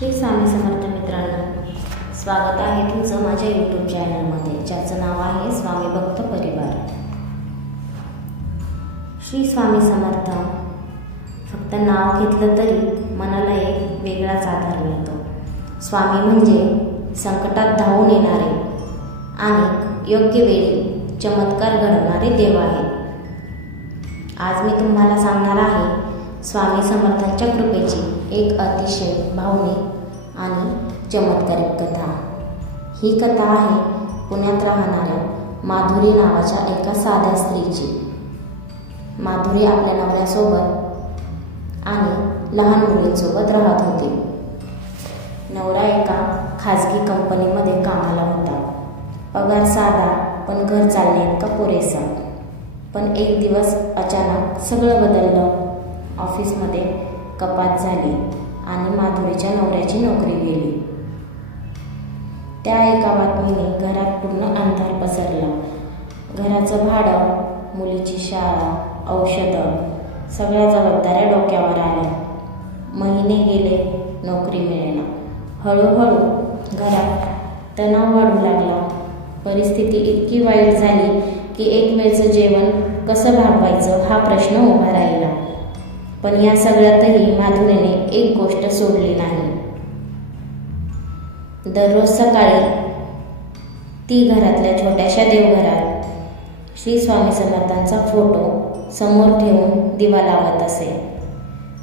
श्री स्वामी समर्थ मित्रांनो स्वागत आहे तुमचं माझ्या यूट्यूब चॅनलमध्ये ज्याचं नाव आहे स्वामी भक्त परिवार. श्री स्वामी समर्थ फक्त नाव घेतलं तरी मनाला एक वेगळाच आधार मिळतो. स्वामी म्हणजे संकटात धावून येणारे आणि योग्य वेळी चमत्कार घडवणारे देव आहे आज मी तुम्हाला सांगणार आहे स्वामी समर्थांच्या कृपेची एक अतिशय भावनिक आणि चमत्कारिक कथा. ही कथा आहे पुण्यात राहणाऱ्या माधुरी नावाच्या एका साध्या स्त्रीची. माधुरी आपल्या नवऱ्यासोबत आणि लहान मुलींसोबत राहत होती. नवरा एका खाजगी कंपनीमध्ये कामाला होता. पगार साधा पण घर चालणे इतका पुरेसा. पण एक दिवस अचानक सगळं बदललं. ऑफिसमध्ये कपात झाली आणि माधुरीच्या नवऱ्याची नोकरी गेली. त्या एका बातमीने घरात पूर्ण अंधार पसरला. घराचं भाडं मुलीची शाळा औषधं सगळ्या जबाबदाऱ्या डोक्यावर आल्या. महिने गेले नोकरी मिळेना. हळूहळू घरात तणाव वाढू लागला. परिस्थिती इतकी वाईट झाली की एक वेळचं जेवण कसं भागवायचं हा प्रश्न उभा राहिला. पण या सगळ्यातही माधुरीने एक गोष्ट सोडली नाही. दररोज सकाळी ती घरातल्या छोट्याशा देवघरात श्री स्वामी समर्थांचा फोटो समोर ठेवून दिवा लावत असे.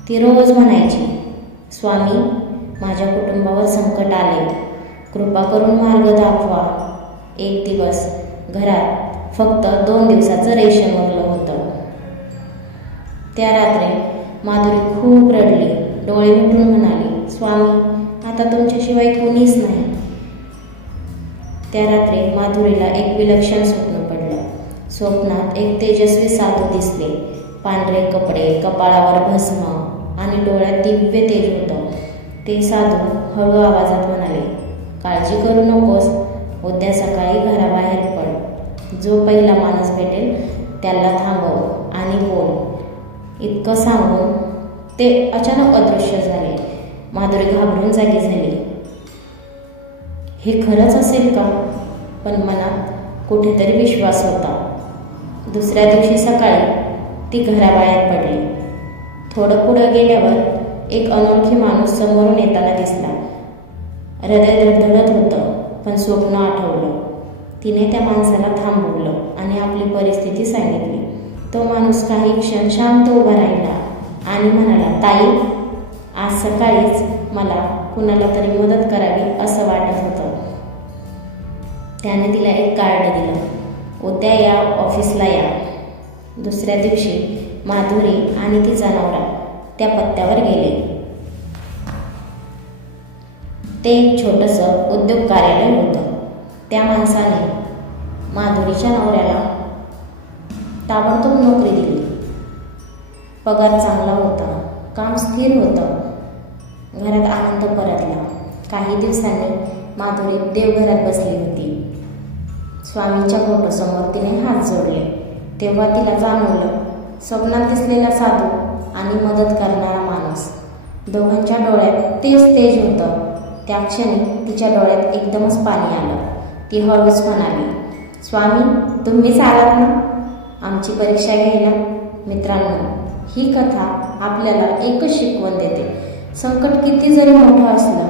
ती रोज म्हणायची स्वामी माझ्या कुटुंबावर संकट आले. कृपा करून मार्ग दाखवा. एक दिवस घरात फक्त दोन दिवसाचं रेशन उरलं होतं. त्या रात्री माधुरी खूप रडली. डोळे मिटून म्हणाली स्वामी आता तुमच्याशिवाय कोणीच नाही. त्या रात्री माधुरीला एक विलक्षण स्वप्न पडलं. स्वप्नात एक तेजस्वी साधू दिसले. पांढरे कपडे कपाळावर भस्म आणि डोळ्यात दिव्य तेज होतं. ते साधू हळू आवाजात म्हणाले काळजी करू नकोस. उद्या सकाळी घराबाहेर पड. जो पहिला माणूस भेटेल त्याला थांबव आणि बोल. इतकं सांगून ते अचानक अदृश्य झाले. माधुरी घाबरून जागी झाली. हे खरंच असेल का? पण मनात कुठेतरी विश्वास होता. दुसऱ्या दिवशी सकाळी ती घराबाहेर पडली. थोडं पुढं गेल्यावर एक अनोळखी माणूस समोरून येताना दिसला. हृदय धडधडत होतं पण स्वप्न आठवलं. तिने त्या माणसाला थांबवलं आणि आपली परिस्थिती सांगितली. तो माणूस काही क्षण शांत उभा राहिला आणि म्हणाला ताई आज सकाळीच मला कुणाला तरी मदत करावी असं वाटत होतं. त्याने तिला एक कार्ड दिलं. उद्या या ऑफिसला या. दुसऱ्या दिवशी माधुरी आणि तिचा नवरा त्या पत्त्यावर गेले. ते एक छोटंसं उद्योग कार्यालय होतं. त्या माणसाने माधुरीच्या नवऱ्याला ताबडतोब नोकरी दिली. पगार चांगला होता काम स्थिर होतं. घरात आनंद परतला. काही दिवसांनी माधुरी देवघरात बसली होती. स्वामींच्या फोटोसमोर तिने हात जोडले. तेव्हा तिला जाणवलं स्वप्नात दिसलेला साधू आणि मदत करणारा माणूस. दोघांच्या डोळ्यात तेच तेज होतं. त्या क्षणी तिच्या डोळ्यात एकदमच पाणी आलं. ती हळूच म्हणाली स्वामी तुम्हीच आलात ना? आमची परीक्षा घ्यायला. मित्रांनो ही कथा आपल्याला एकच शिकवण देते. संकट किती जरी मोठं असलं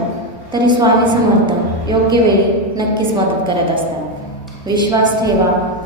तरी स्वामी समर्थ योग्य वेळी नक्कीच मदत करत असतात. विश्वास ठेवा.